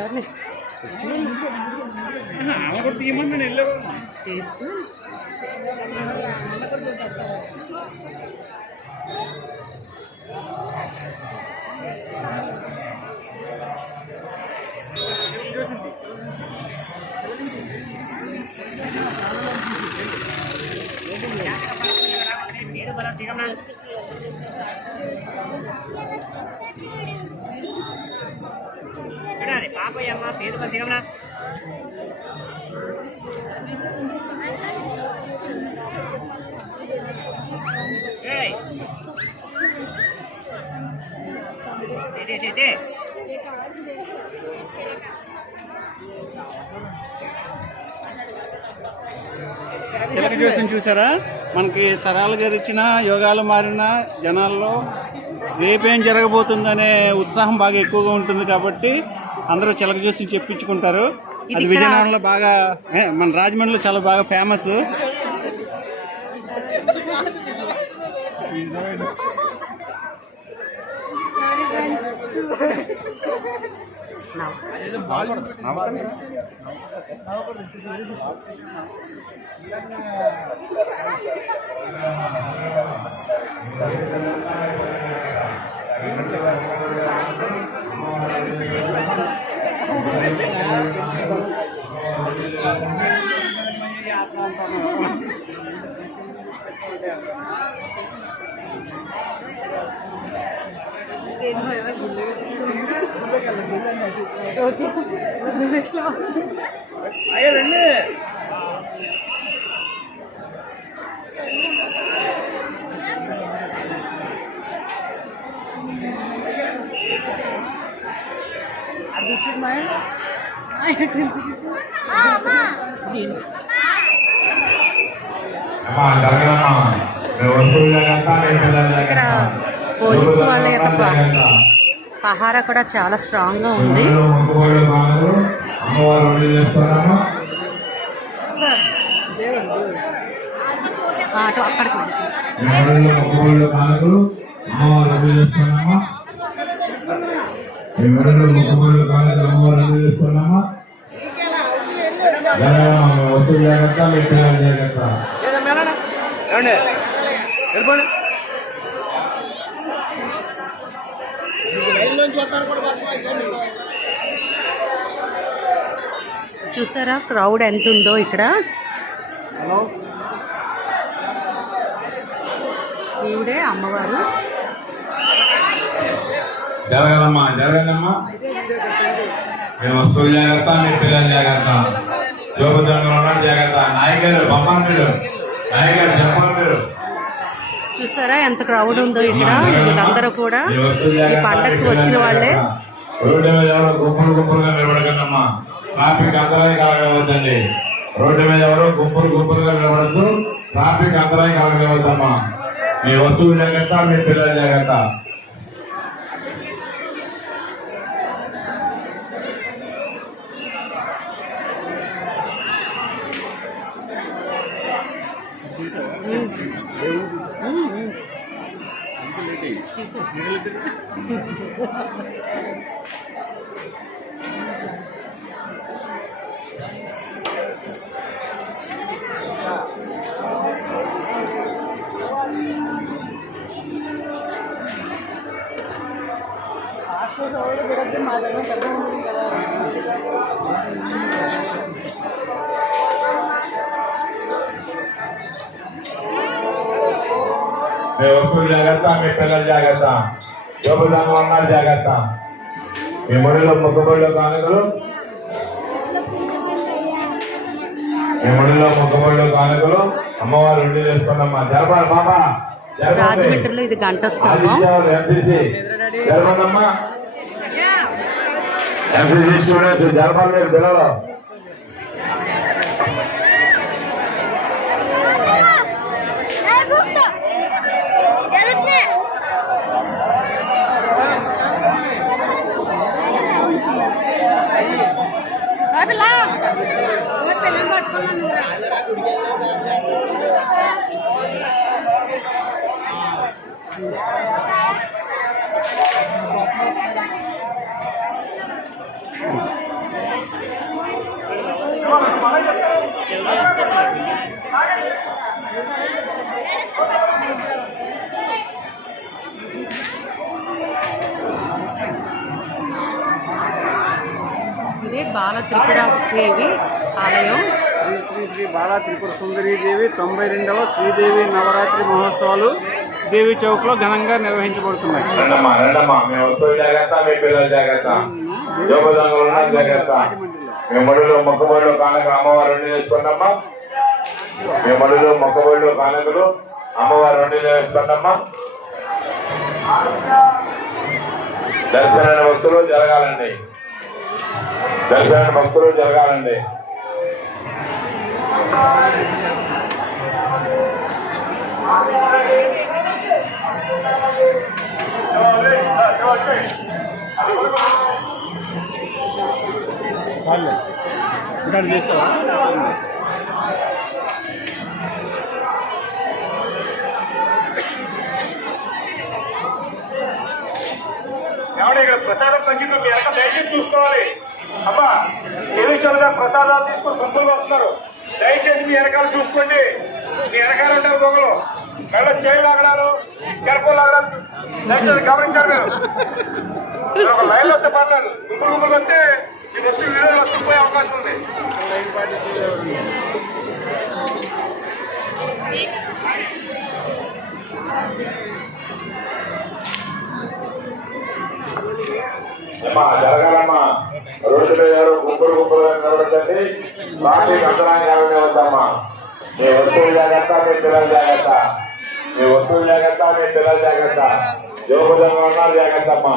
ఎవరిని తీసి పాపయ్యమ్మ పేరు దిగమనా చిలక జ్యోతిని చూసారా? మనకి తరాలు గరిచిన యోగాలు మారిన జనాల్లో రేపేం జరగబోతుందనే ఉత్సాహం బాగా ఎక్కువగా ఉంటుంది కాబట్టి అందరూ చిలక జ్యోతిని చెప్పించుకుంటారు. అది విజయనగరంలో బాగా, మన రాజమండ్రిలో చాలా బాగా ఫేమస్. ఇక్కడ పోలీసు వాళ్ళ యొక్క పహారా కూడా చాలా స్ట్రాంగ్ గా ఉంది. అక్కడికి చూసారా క్రౌడ్ ఎంత ఉందో ఇక్కడ. ఈవిడే అమ్మవారు. జరగదమ్మా జరగదమ్మా, మేము వస్తువులు జాగ్రత్త, మీ పిల్లలు జాగ్రత్త, జోబుదండలు ఉన్నాడు జాగ్రత్త. నాయకులు బొమ్మను మీరు, నాయకులు చెప్పాలి మీరు. చూసారా ఎంత క్రౌడ్ ఉందో ఇక్కడ. వీళ్ళందరూ కూడా ఈ పండగకు వచ్చిన వాళ్ళే. రోడ్డు మీద ఎవరో గుంపులు గుంపులుగా నిలబడకండమ్మా, ట్రాఫిక్ అంతరాయం కలగవద్దండి. రోడ్డు మీద ఎవరో గుంపులు గుంపులుగా నిలబడద్దు, ట్రాఫిక్ అంతరాయం కలగవద్దమ్మా. మీ వస్తువులు జాగ్రత్త, మీ పిల్లలు జాగ్రత్త. మీ వస్తువులు జాగ్రత్త, మీ పిల్లలు జాగ్రత్త, జోబుదానం ఉన్నారు జాగ్రత్త. మీ ముడిలో ముగ్గబడిలో కానుకలు, మీ ముడిలో ముగ్గబడిలో కానుకలు అమ్మవారు ఉండి చేసుకున్నమ్మా. జరపాలి బాబా, రాజమండ్రిలో ఇది గంట స్తంభం. జరపండమ్మా, ఎంసీసీ స్టూడెంట్స్ జరపాలి మీరు పిల్లలు. బాల త్రిపుర దేవి ఆలయం. శ్రీ శ్రీ శ్రీ బాలా త్రిపుర సుందరీ దేవి 92వ శ్రీదేవి నవరాత్రి మహోత్సవాలు దేవి చౌక్ లో ఘనంగా నిర్వహించబడుతున్నాయి. రండమ్మా రండమ్మా, మీ వస్తువులు జాగ్రత్త, మీ పిల్లలు జాగ్రత్త, జోబుదంగలు ఉన్నారు జాగ్రత్త. మీ మడులో మొక్కబడిలో కానక అమ్మవారు వండి వేసుకోండమ్మా. మీ మడులో మొక్కబడిలో కానకలు అమ్మవారు వండి వేసుకోండమ్మా. దర్శనాన్ని భక్తులు జరగాలండి, దర్శనాన్ని భక్తులు జరగాలండి. ఇక్కడ చేస్తావా? ఏమంటే ఇక్కడ ప్రసాదం పంచిందో మీ వెనక దయచేసి చూసుకోవాలి. అమ్మా ఏవిషయాలు గారు ప్రసాదాలు తీసుకొని సంతులు వస్తున్నారు. దయచేసి మీ వెనకాల చూసుకోండి. మీ వెనకాల ఉంటారు దొంగలు, మెళ్ళ చేయి లాగడాలు, గర్భం లాగడాలు దయచేసి గమనించారు. మీరు ఒక లైన్లో వస్తే పర్లేదు, గుంపులు వస్తే మీ వచ్చి వీడియో వస్తుపోయే అవకాశం ఉంది. అమ్మా జరగాలమ్మా, రోడ్డు మీద ఎవరు గుంపులుగా నిలబడతండి. ట్రాఫిక్ అంతరాన్ని కావాలని వద్దమ్మా. మీ వస్తువులు జాగ్రత్త, మీ పిల్లలు జాగ్రత్త, మీ వస్తువులు జాగ్రత్త, మీ పిల్లలు జాగ్రత్త, యువకులంగా ఉన్నారు జాగ్రత్త అమ్మా.